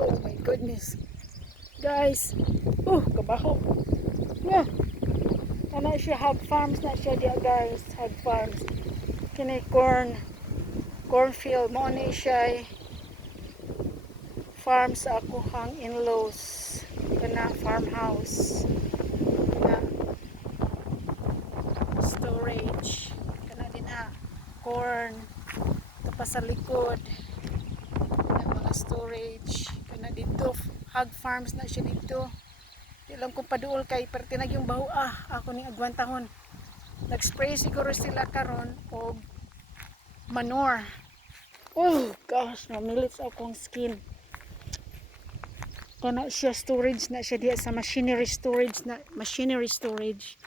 Oh my goodness. Guys, kabaho. Yeah. Kana siya hog farms na siya dia guys, hog farms. Kini cornfield mo ni siya farm sa ako hang in-laws. Kana farmhouse. Kana storage. Kana din corn. Tapos sa likod na mga storage. Kana dito hog farms na siya dito. Di lang kung paduol kay pertinag yung baho ako ning agwantahon. Nag-spray siguro sila karon og manure. Oh gosh, mamilit sa akong skin. Kana siya storage na siya diya sa machinery storage.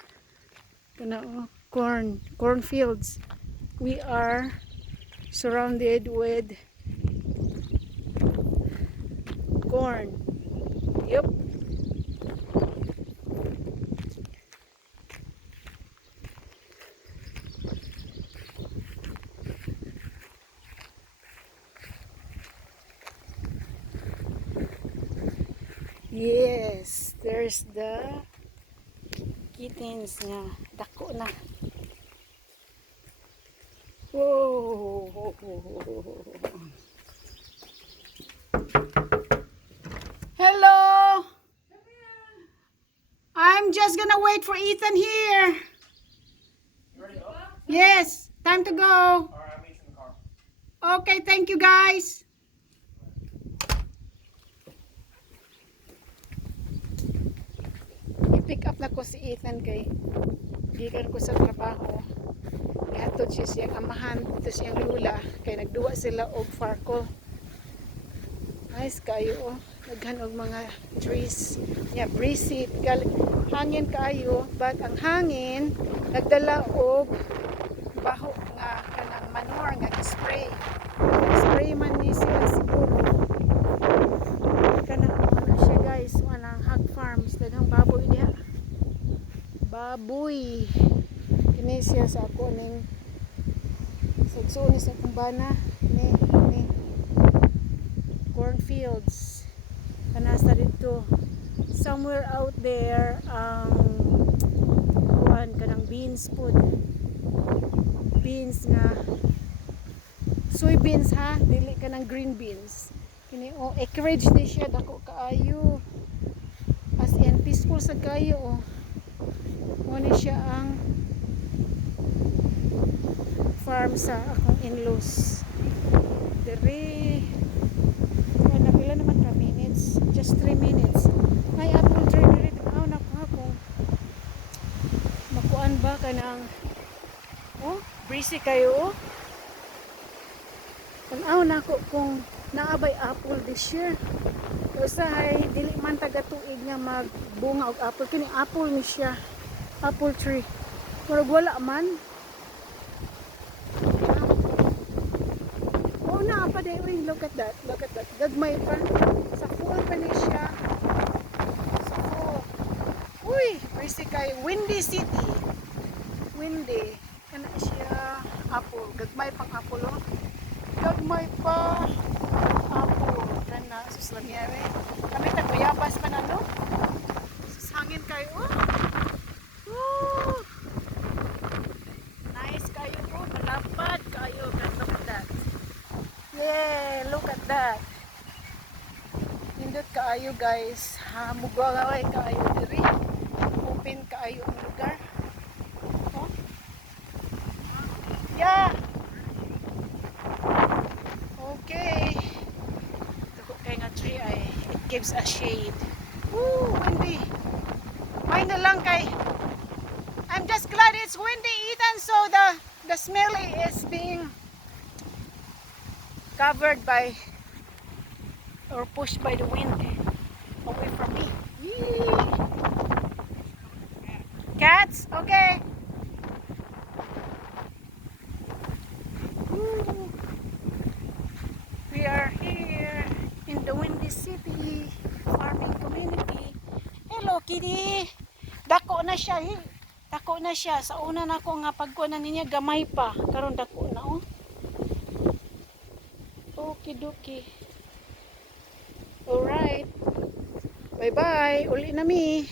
Kana corn fields. We are surrounded with corn. Yep. Yes, there's the kittens nga dako na. Whoa. Hello. I'm just gonna wait for Ethan here. You ready to go? Yes, time to go. Alright, I'll meet you in the car. Okay, thank you guys. I-pick up na ko si Ethan kay gikan ko sa trabaho. Ihatod siya siyang amahan, ito siyang lula kay nagduwa sila og farkol. Nice kayo naghan og mga trees. Yeah, breezy, hangin kayo, but ang hangin nagdala og baho nga kanang manure nga spray. Spray man ni sila siguro. Kanang ano siya guys, anang hog farms, daghang baboy diha. Baboy. Kini siya sa ako ning sagsuon sa kumbana ni cornfields. Kanasa dito. Somewhere out there kanang beans pod. Beans nga soybeans ha, dili ka ng green beans. Kini acreage ni siya dako kaayo. As in peaceful sa kayo mo ni siya ang farm sa akong in-laws. Dere napila naman ka minutes, just 3 minutes. May apple tree diri tanaw na ko kung makuan ba kanang breezy kayo tanaw na ko kung naabay apple this year. Usahay dili man taga tuig nga magbunga og apple. Kini apple ni siya, apple tree. Murag wala man. Na pa day, look at that, gagmay pa sa full pa ni siya sa full. Uy, breezy kay windy city, windy kana siya apple, gagmay pang apple gagmay pa apple kana suslanyere kami tagbayabas pa na sus hangin kayo nice kayo malapad kayo ganda mo that. Yeah, look at that. Nindot kaayo guys. Mugaway kaayo diri. Open kaayo ang lugar. Oh. Yeah. Okay. Dako kay nga tree ay it gives a shade. Woo, windy. May na lang kay I'm just glad it's windy, Ethan, so the smelly is being covered by or pushed by the wind away from me. Yee. Cats, okay. Woo. We are here in the Windy City farming community. Hello kitty. Dako na siya. Dako na siya. Sa una na ko nga pagkunan niya gamay pa. Karon dako na Okie dokie. Alright. Bye-bye. Uli na mi.